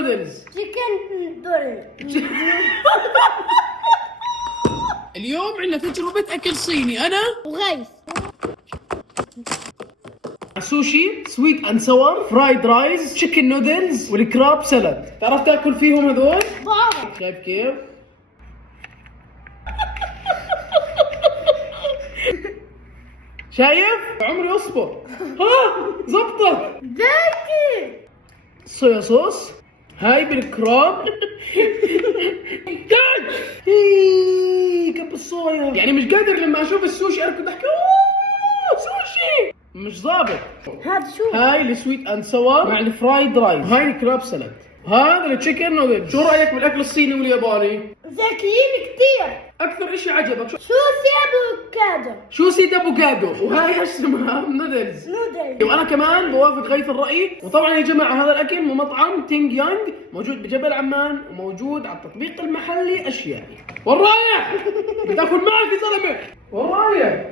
نودلز. تشيكن دول. اليوم عندنا تجربة أكل صيني، أنا وغيث. سوشي، سويت اند سور، فرايد رايز، تشيكن نودلز، والكراب سلاد. تعرف تاكل فيهم هذول؟ بعرف. شايف كيف؟ شايف؟ عمري اصبر. ها زبطت. زكي. صويا صوص، هاي بالكراب. تاج كب الصويا، يعني مش قادر لما اشوف السوشي اركض احكي اوه سوشي. مش ظابط. هذا شو؟ هاي السويت اند سور مع الفرايد رايز، هاي الكراب سلاد، هذا التشيكن نودل. شو رايك بالاكل الصيني والياباني؟ ذكيين كتير. اكثر اشي عجبك شو؟ شو افوكادو. شو سيدا بوكادو، وهاي اسمها نودلز. نودل. وانا كمان بوافق غيث الراي. وطبعا يا جماعه هذا الاكل من مطعم تينغ يانغ، موجود بجبل عمان وموجود على التطبيق المحلي اشيائي. وين رايح؟ بتاكل معك يا زلمه؟ وين رايح؟